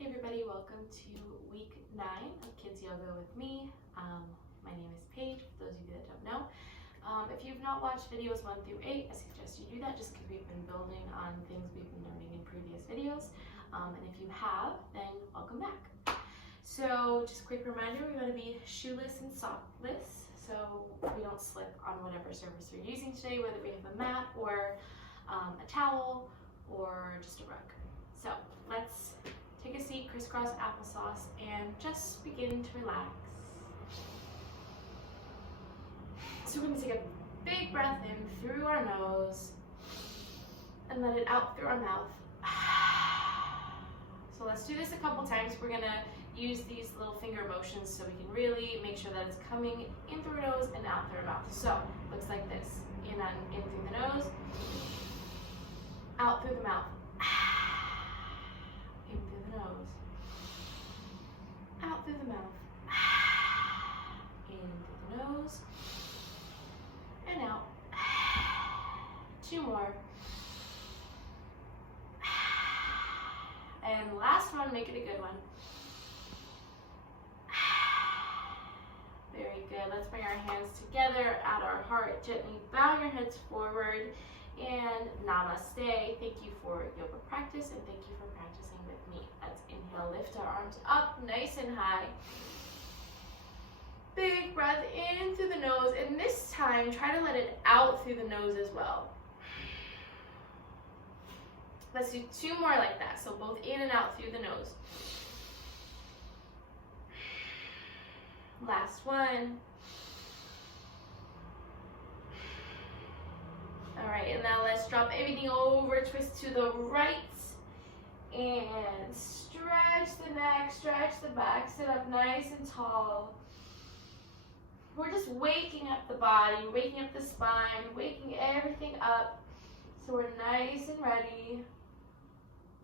Hey everybody, welcome to week 9 of Kids Yoga with me. My name is Paige, for those of you that don't know. If you've not watched videos 1 through 8, I suggest you do that just because we've been building on things we've been learning in previous videos. And if you have, then welcome back. So just a quick reminder, we're going to be shoeless and sockless, so we don't slip on whatever surface we're using today, whether we have a mat or a towel or just a rug. So let's take a seat, crisscross applesauce, and just begin to relax. So we're going to take a big breath in through our nose and let it out through our mouth. So let's do this a couple times. We're going to use these little finger motions so we can really make sure that it's coming in through our nose and out through our mouth. So it looks like this. In through the nose, out through the mouth. In through the nose, out through the mouth, in through the nose, and out. 2 more. And last one, make it a good one. Very good. Let's bring our hands together at our heart. Gently bow your heads forward and namaste. Thank you for yoga practice and thank you for practicing with me. Let's inhale, lift our arms up nice and high. Big breath in through the nose, and this time try to let it out through the nose as well. Let's do 2 more like that, so both in and out through the nose. Last one. All right, and now let's drop everything over, twist to the right, and stretch the neck, stretch the back, sit up nice and tall. We're just waking up the body, waking up the spine, waking everything up so we're nice and ready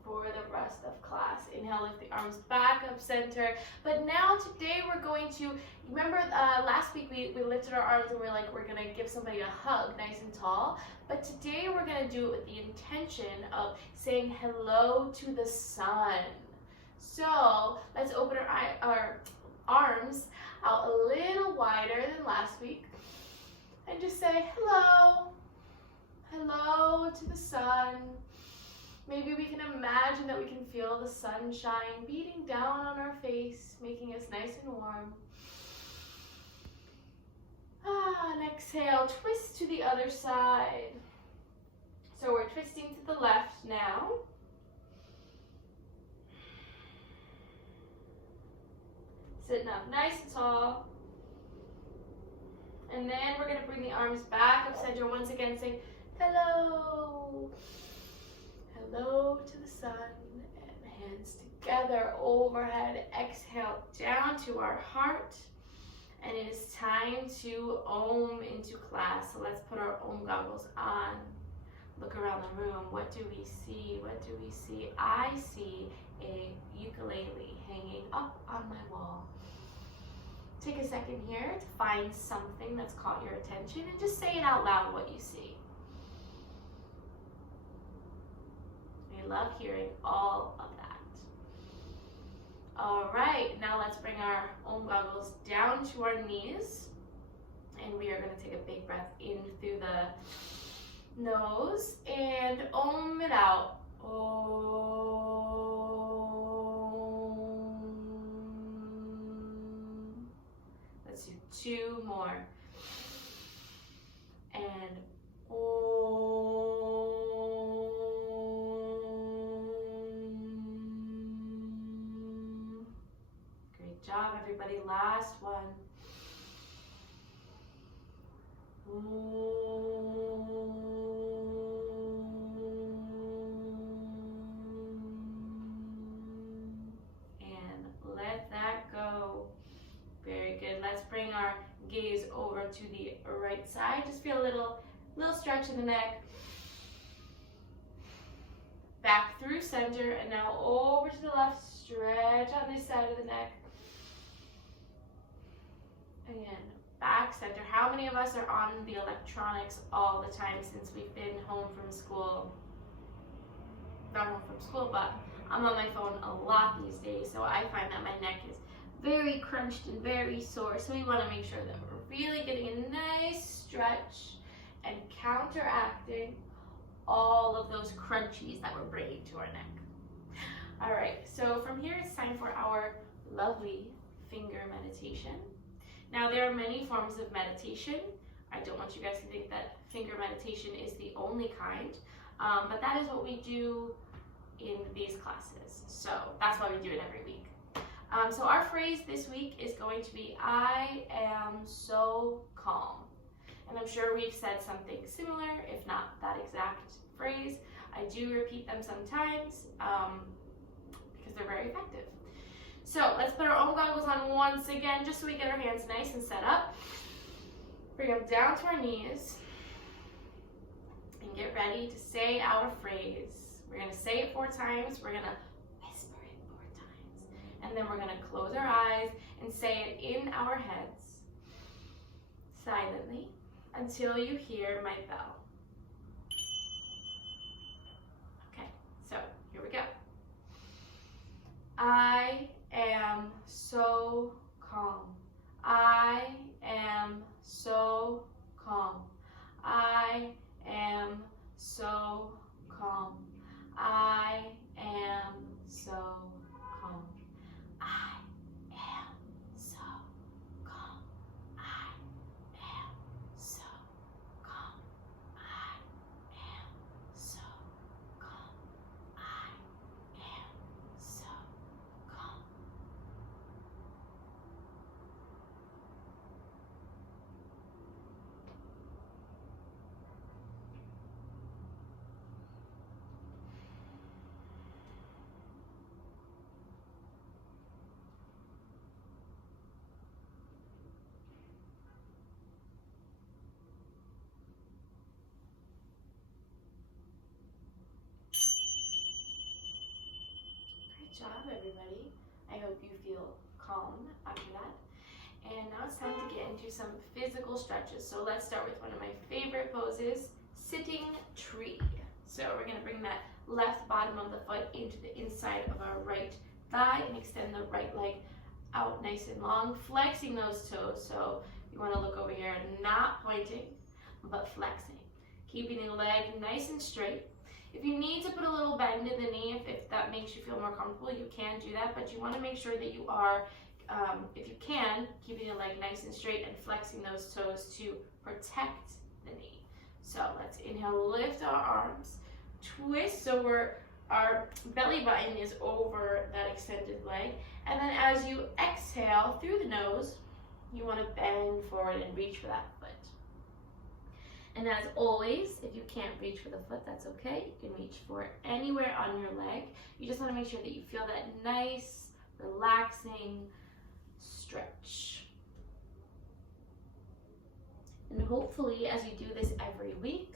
for the rest of class. Inhale, lift the arms back up center. But now today we're going to, remember last week we lifted our arms and we're going to give somebody a hug nice and tall. But today we're going to do it with the intention of saying hello to the sun. So let's open our arms out a little wider than last week and just say hello. Hello to the sun. Maybe we can imagine that we can feel the sunshine beating down on our face, making us nice and warm. And exhale, twist to the other side. So we're twisting to the left now. Sitting up nice and tall. And then we're going to bring the arms back up center once again, saying hello. Hello to the sun, and hands together overhead. Exhale down to our heart. And it is time to Om into class. So let's put our Om goggles on. Look around the room. What do we see? What do we see? I see a ukulele hanging up on my wall. Take a second here to find something that's caught your attention and just say it out loud what you see. We love hearing all of that. All right, now let's bring our Om goggles down to our knees. And we are going to take a big breath in through the nose and Om it out. Om. Let's do 2 more. And Om. Great job, everybody. Last one. And let that go. Very good. Let's bring our gaze over to the right side. Just feel a little stretch in the neck. Back through center, and now over to the left. Stretch on this side of the neck. Again, back center. How many of us are on the electronics all the time since we've been home from school? Not home from school, but I'm on my phone a lot these days, so I find that my neck is very crunched and very sore. So we want to make sure that we're really getting a nice stretch and counteracting all of those crunchies that we're bringing to our neck. All right, so from here it's time for our lovely finger meditation. Now there are many forms of meditation. I don't want you guys to think that finger meditation is the only kind, but that is what we do in these classes. So that's why we do it every week. So our phrase this week is going to be, I am so calm. And I'm sure we've said something similar, if not that exact phrase. I do repeat them sometimes because they're very effective. So let's put our own goggles on once again, just so we get our hands nice and set up. Bring them down to our knees and get ready to say our phrase. We're going to say it 4 times. We're going to whisper it 4 times. And then we're going to close our eyes and say it in our heads silently until you hear my bell. Okay, so here we go. I am so calm. I am so calm. I am so calm. I am so calm. I am so calm. I am so calm. I am so calm. I am so calm. Great job, everybody. I hope you feel calm after that. And now it's time to get into some physical stretches. So let's start with one of my favorite poses, sitting tree. So we're going to bring that left bottom of the foot into the inside of our right thigh and extend the right leg out nice and long, flexing those toes. So you want to look over here, not pointing, but flexing. Keeping the leg nice and straight. If you need to put a little bend in the knee, if that makes you feel more comfortable, you can do that, but you want to make sure that you are, if you can, keeping the leg nice and straight and flexing those toes to protect the knee. So let's inhale, lift our arms, twist so our belly button is over that extended leg, and then as you exhale through the nose, you want to bend forward and reach for that foot. And as always, if you can't reach for the foot, that's okay. You can reach for anywhere on your leg. You just want to make sure that you feel that nice, relaxing stretch. And hopefully, as you do this every week,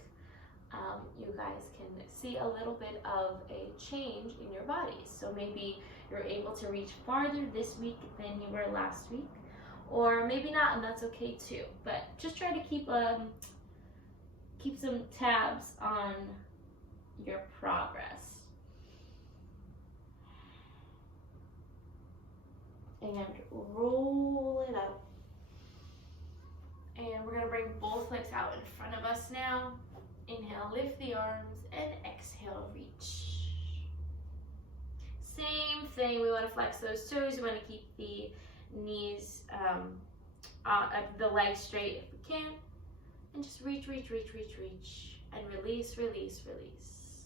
you guys can see a little bit of a change in your bodies. So maybe you're able to reach farther this week than you were last week, or maybe not, and that's okay too. But just try to keep some tabs on your progress. And roll it up. And we're going to bring both legs out in front of us now. Inhale, lift the arms, and exhale, reach. Same thing, we want to flex those toes. We want to keep the knees, the legs straight if we can. And just reach, reach, reach, reach, reach. And release, release, release.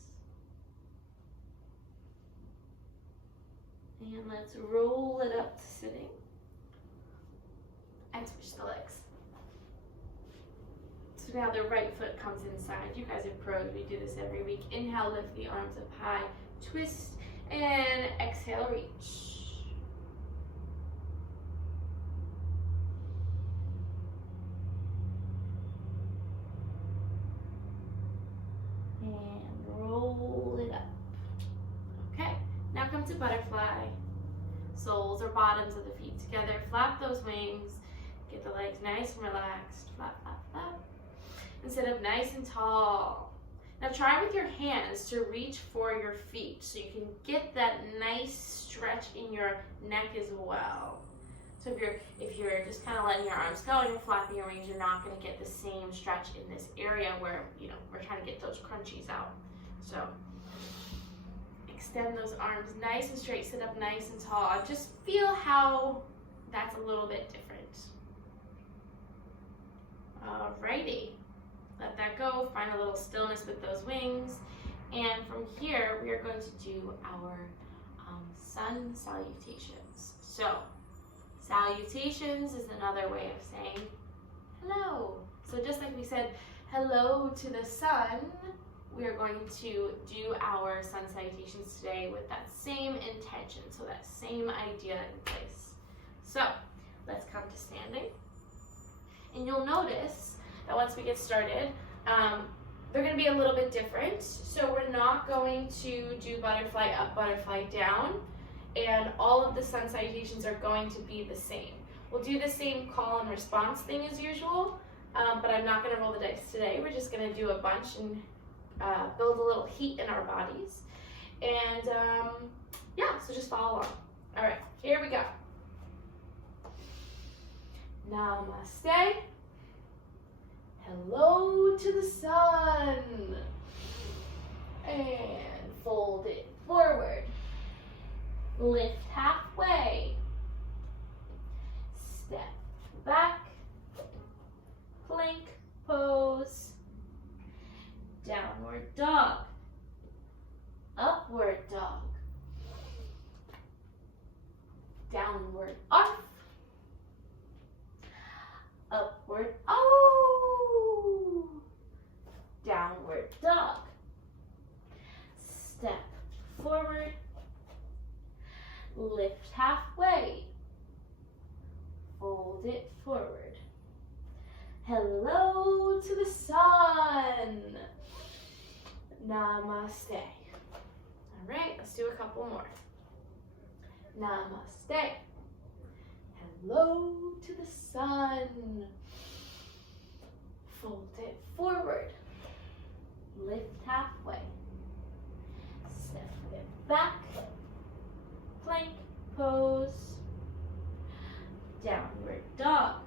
And let's roll it up to sitting. And switch the legs. So now the right foot comes inside. You guys are pros. We do this every week. Inhale, lift the arms up high. Twist. And exhale, reach. To butterfly, soles or bottoms of the feet together, flap those wings, get the legs nice and relaxed, flap, flap, flap, and sit up nice and tall. Now try with your hands to reach for your feet so you can get that nice stretch in your neck as well. So if you're just kind of letting your arms go and you're flapping your wings, you're not going to get the same stretch in this area where, you know, we're trying to get those crunchies out. So extend those arms nice and straight, sit up nice and tall. Just feel how that's a little bit different. Alrighty, let that go, find a little stillness with those wings. And from here, we are going to do our sun salutations. So, salutations is another way of saying hello. So just like we said hello to the sun, we are going to do our sun salutations today with that same intention, so that same idea in place. So let's come to standing. And you'll notice that once we get started, they're going to be a little bit different. So we're not going to do butterfly up, butterfly down, and all of the sun salutations are going to be the same. We'll do the same call and response thing as usual, but I'm not going to roll the dice today. We're just going to do a bunch and build a little heat in our bodies. And yeah, so just follow along. All right, here we go. Namaste. Hello to the sun. And fold it forward. Lift halfway. Step back. Plank pose. Downward dog. Upward dog. Downward arc. Upward O. Downward dog. Step forward. Lift halfway. Fold it forward. Hello to the sun. Namaste. All right, let's do a couple more. Namaste. Hello to the sun. Fold it forward. Lift halfway. Step it back. Plank pose. Downward dog.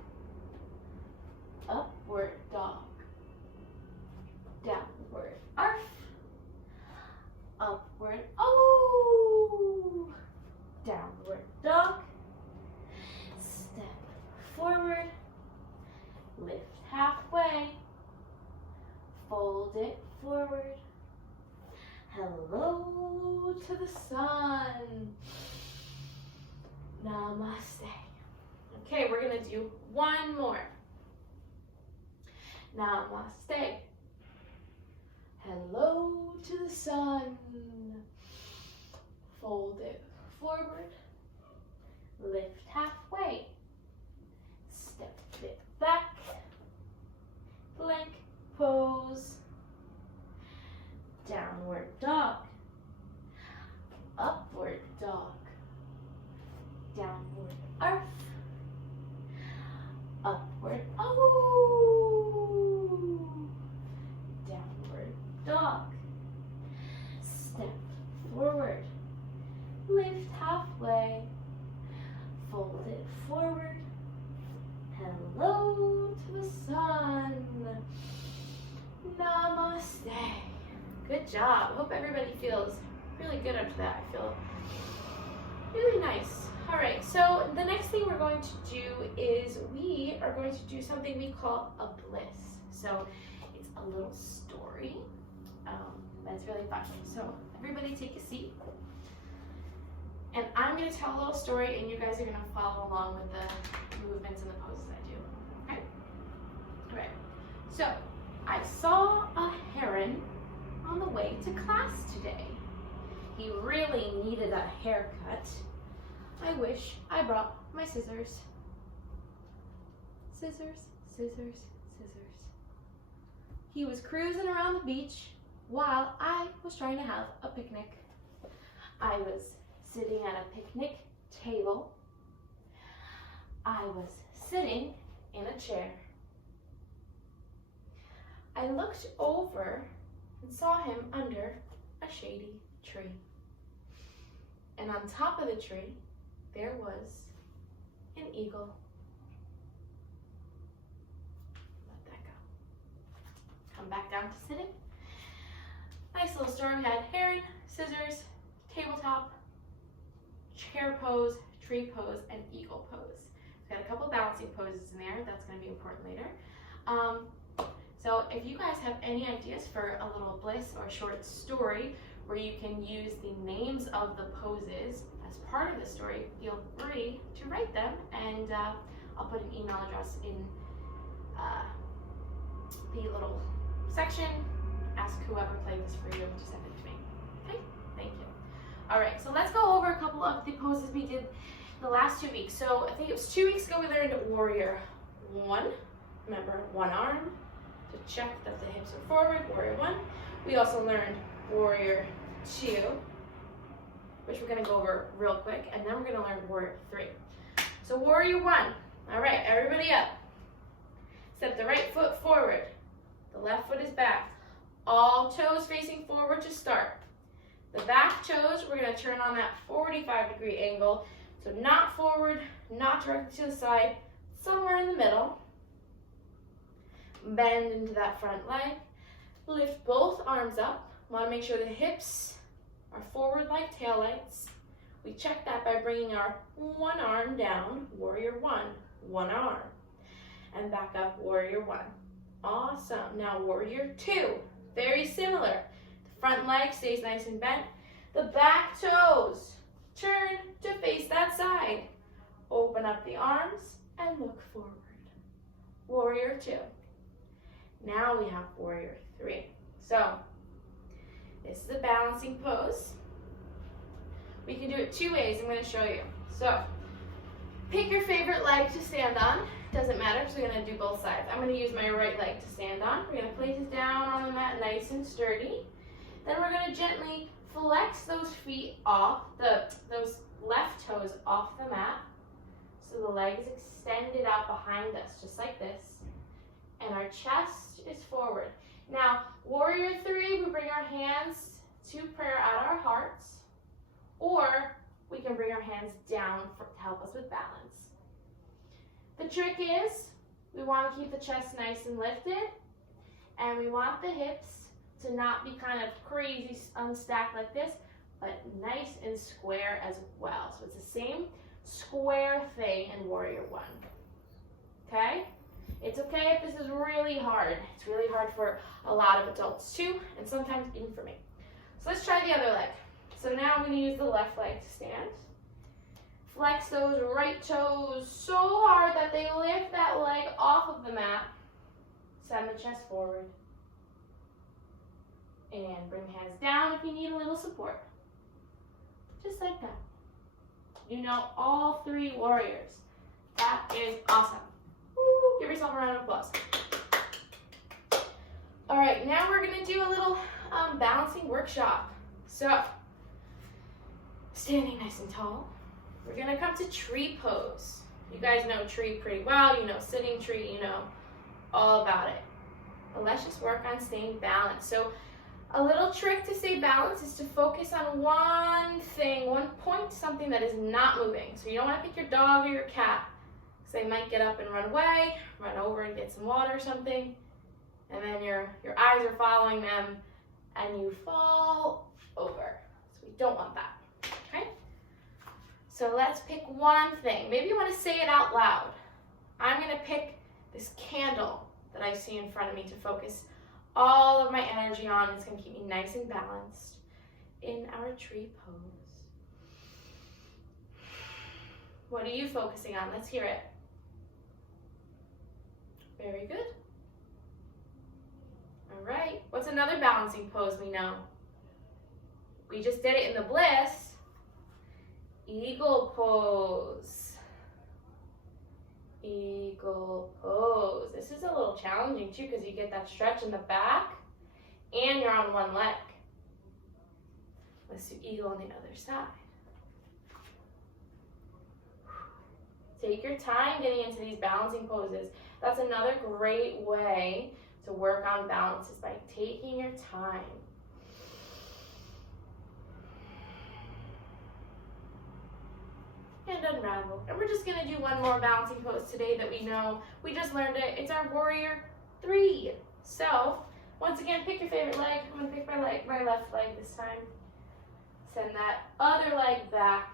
Upward dog. Downward arf. Upward O. Downward dog. Step forward. Lift halfway. Fold it forward. Hello to the sun. Namaste. Okay, we're going to do one more. Namaste. Hello to the sun. Fold it forward. Lift halfway. Step it back. Plank pose. Downward dog. Upward dog. Downward arf. Upward O. Downward dog. Step forward. Lift halfway. Fold it forward. Hello to the sun. Namaste. Good job. Hope everybody feels really good after that. I feel really nice. All right, so the next thing we're going to do is we are going to do something we call a bliss. So it's a little story, but it's really fun. So everybody take a seat. And I'm going to tell a little story, and you guys are going to follow along with the movements and the poses I do. Okay? All right. So I saw a heron on the way to class today. He really needed a haircut. I wish I brought my scissors. Scissors, scissors, scissors. He was cruising around the beach while I was trying to have a picnic. I was sitting at a picnic table. I was sitting in a chair. I looked over and saw him under a shady tree. And on top of the tree, there was an eagle. Let that go. Come back down to sitting. Nice little story. We had heron, scissors, tabletop, chair pose, tree pose, and eagle pose. We got a couple balancing poses in there. That's going to be important later. So if you guys have any ideas for a little bliss or a short story where you can use the names of the poses as part of the story, feel free to write them, and I'll put an email address in the little section. Ask whoever played this for you to send it to me. Okay, thank you. All right, so let's go over a couple of the poses we did the last 2 weeks. So I think it was 2 weeks ago we learned Warrior 1. Remember, one arm to check that the hips are forward, Warrior 1. We also learned Warrior 2, which we're gonna go over real quick, and then we're gonna learn Warrior 3. So Warrior 1, all right, everybody up. Step the right foot forward, the left foot is back. All toes facing forward to start. The back toes, we're gonna turn on that 45-degree angle. So not forward, not directly to the side, somewhere in the middle. Bend into that front leg. Lift both arms up. Wanna make sure the hips are forward like taillights. We check that by bringing our one arm down, Warrior 1, one arm. And back up, Warrior 1. Awesome. Now Warrior 2, very similar. The front leg stays nice and bent. The back toes turn to face that side. Open up the arms and look forward. Warrior 2. Now we have Warrior 3. So this is a balancing pose. We can do it 2 ways. I'm going to show you. So pick your favorite leg to stand on. Doesn't matter because we're going to do both sides. I'm going to use my right leg to stand on. We're going to place it down on the mat nice and sturdy. Then we're going to gently flex those feet off, those left toes off the mat. So the leg is extended out behind us, just like this. And our chest is forward. Now, Warrior 3, we bring our hands to prayer at our hearts, or we can bring our hands down to help us with balance. The trick is, we want to keep the chest nice and lifted, and we want the hips to not be kind of crazy unstacked like this, but nice and square as well. So it's the same square thing in Warrior 1. Okay? It's okay if this is really hard. It's really hard for a lot of adults too, and sometimes even for me. So let's try the other leg. So now I'm going to use the left leg to stand. Flex those right toes so hard that they lift that leg off of the mat. Send the chest forward. And bring hands down if you need a little support. Just like that. You know all 3 warriors. That is awesome. Woo, give yourself a round of applause. All right, now we're gonna do a little balancing workshop. So, standing nice and tall, we're gonna come to tree pose. You guys know tree pretty well. You know sitting tree, you know all about it. But let's just work on staying balanced. So, a little trick to stay balanced is to focus on one thing, one point, something that is not moving. So you don't want to pick your dog or your cat, because they might get up and run away, run over and get some water or something, and then your eyes are following them, and you fall over. So we don't want that, okay? So let's pick one thing. Maybe you want to say it out loud. I'm going to pick this candle that I see in front of me to focus all of my energy on. It's going to keep me nice and balanced in our tree pose. What are you focusing on? Let's hear it. Very good. All right. What's another balancing pose we know? We just did it in the bliss. Eagle pose. Eagle pose. This is a little challenging too because you get that stretch in the back and you're on one leg. Let's do eagle on the other side. Take your time getting into these balancing poses. That's another great way to work on balance is by taking your time. And unravel. And we're just gonna do one more balancing pose today that we know. We just learned it. It's our warrior 3. So, once again, pick your favorite leg. I'm gonna pick my left leg this time. Send that other leg back.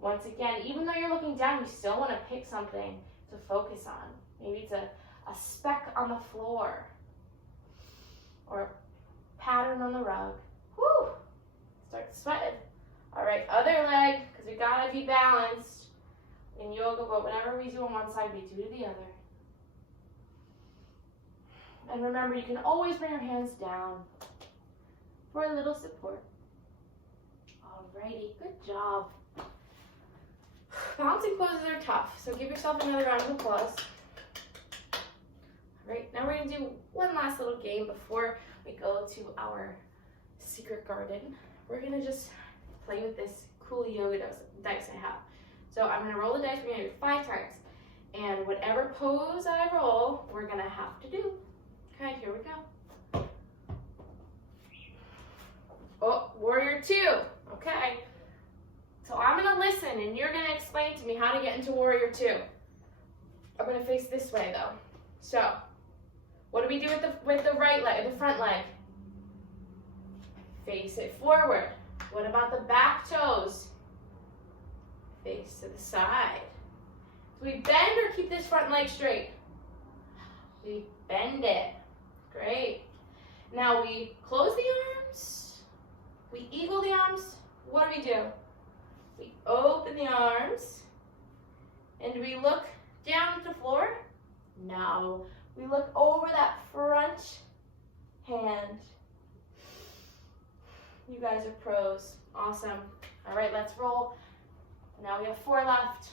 Once again, even though you're looking down, you still wanna pick something to focus on. Maybe it's a speck on the floor or a pattern on the rug. Whew, start sweating. All right, other leg, because we gotta be balanced in yoga, but whenever we do on one side, we do the other. And remember, you can always bring your hands down for a little support. Alrighty, good job. Balancing poses are tough, so give yourself another round of applause. All right, now we're gonna do one last little game before we go to our secret garden. We're gonna just play with this cool yoga dice I have. So I'm gonna roll the dice, we're gonna do 5 times. And whatever pose I roll, we're gonna have to do. Okay, here we go. Oh, warrior 2, okay. So I'm gonna listen and you're gonna explain to me how to get into warrior 2. I'm gonna face this way though. So, what do we do with the right leg, the front leg? Face it forward. What about the back toes? Face to the side. Do we bend or keep this front leg straight? We bend it. Great. Now we close the arms. We eagle the arms. What do? We open the arms. And do we look down at the floor? No. We look over that front hand. You guys are pros. Awesome. All right, let's roll. Now we have 4 left.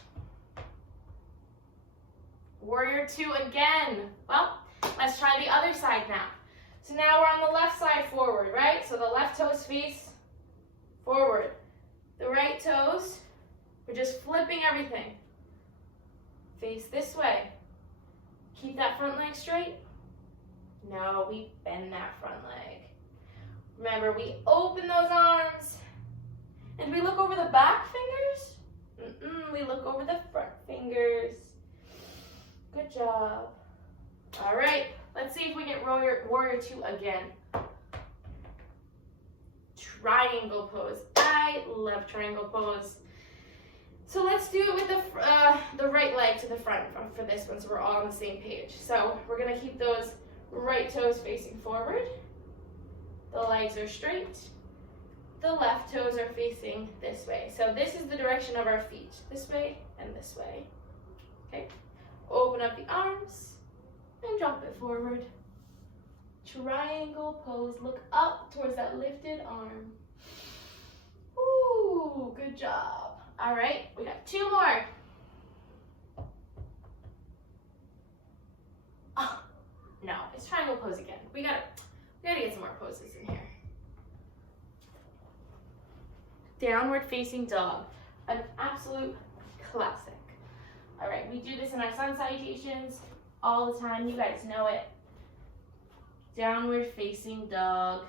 Warrior 2 again. Well, let's try the other side now. So now we're on the left side forward, right? So the left toes face forward. The right toes, we're just flipping everything. Face this way. Keep that front leg straight. No, we bend that front leg. Remember, we open those arms. And we look over the back fingers? We look over the front fingers. Good job. All right, let's see if we get warrior 2 again. Triangle pose. I love triangle pose. So let's do it with the right leg to the front for this one so we're all on the same page. So we're gonna keep those right toes facing forward. The legs are straight. The left toes are facing this way. So this is the direction of our feet. This way and this way. Okay. Open up the arms and drop it forward. Triangle pose. Look up towards that lifted arm. Ooh, good job. All right, we got 2 more. Oh, no, it's triangle pose again. We gotta get some more poses in here. Downward facing dog, an absolute classic. All right, we do this in our sun salutations all the time. You guys know it. Downward facing dog.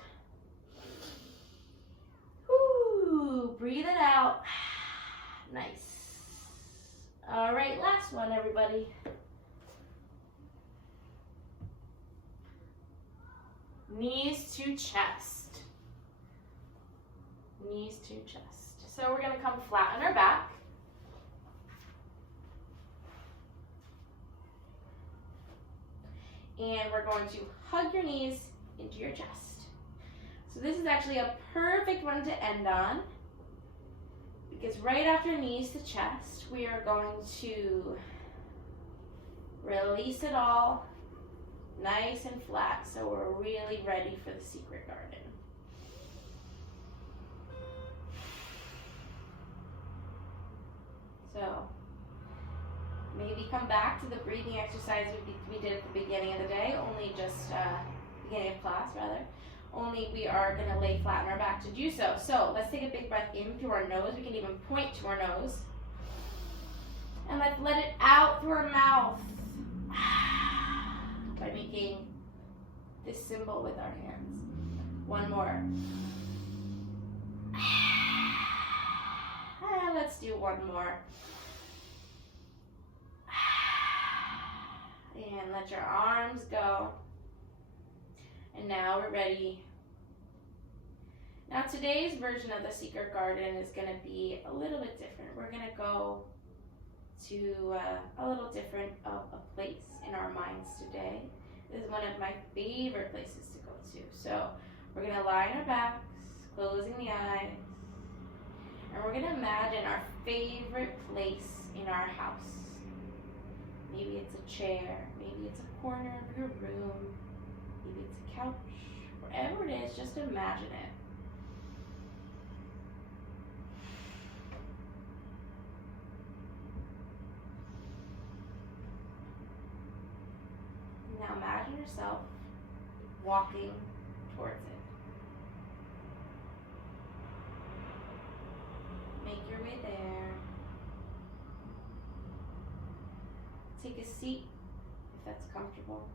Whoo, breathe it out. Nice. All right, last one, everybody. Knees to chest. Knees to chest. So we're gonna come flat on our back. And we're going to hug your knees into your chest. So this is actually a perfect one to end on, because right after knees to chest, we are going to release it all nice and flat, so we're really ready for the secret garden. So maybe come back to the breathing exercise we did at the beginning of the day, only just beginning of class rather. Only we are going to lay flat on our back to do so. So let's take a big breath in through our nose. We can even point to our nose. And let's let it out through our mouth. by making this symbol with our hands. One more. Let's do one more. And let your arms go. And now we're ready. Now today's version of the Secret Garden is going to be a little bit different. We're going to go to a little different of a place in our minds today. This is one of my favorite places to go to. So we're going to lie on our backs, closing the eyes, and we're going to imagine our favorite place in our house. Maybe it's a chair, maybe it's a corner of your room, maybe it's a couch, wherever it is, just imagine it. Now imagine yourself walking towards it. Make your way there. Take a seat if that's comfortable,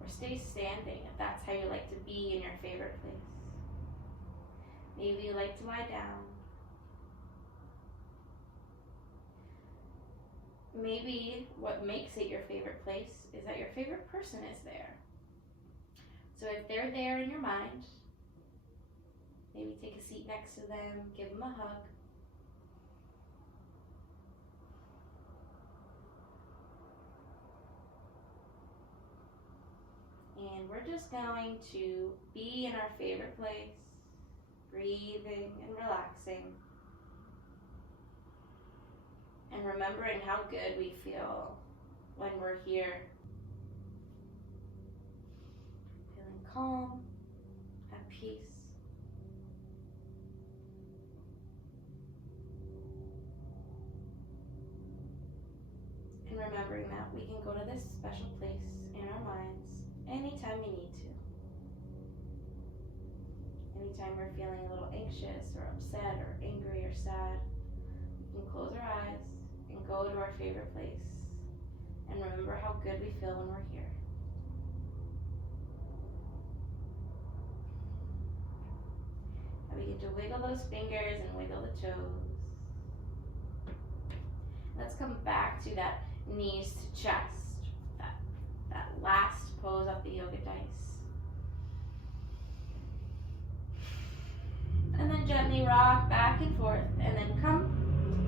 or stay standing if that's how you like to be in your favorite place. Maybe you like to lie down. Maybe what makes it your favorite place is that your favorite person is there. So if they're there in your mind, maybe take a seat next to them, give them a hug. And we're just going to be in our favorite place, breathing and relaxing, and remembering how good we feel when we're here. Feeling calm, at peace. And remembering that we can go to this special place in our minds anytime we need to. Anytime we're feeling a little anxious or upset or angry or sad, we can close our eyes and go to our favorite place and remember how good we feel when we're here. And begin to wiggle those fingers and wiggle the toes. Let's come back to that knees to chest, that last pose of the yoga dice. And then gently rock back and forth, and then come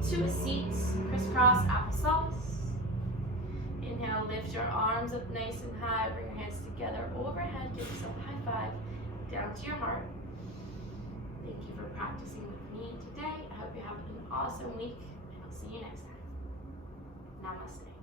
to a seat, crisscross applesauce. Inhale, lift your arms up nice and high, bring your hands together overhead, give yourself a high five down to your heart. Thank you for practicing with me today. I hope you have an awesome week, and I'll see you next time. Namaste.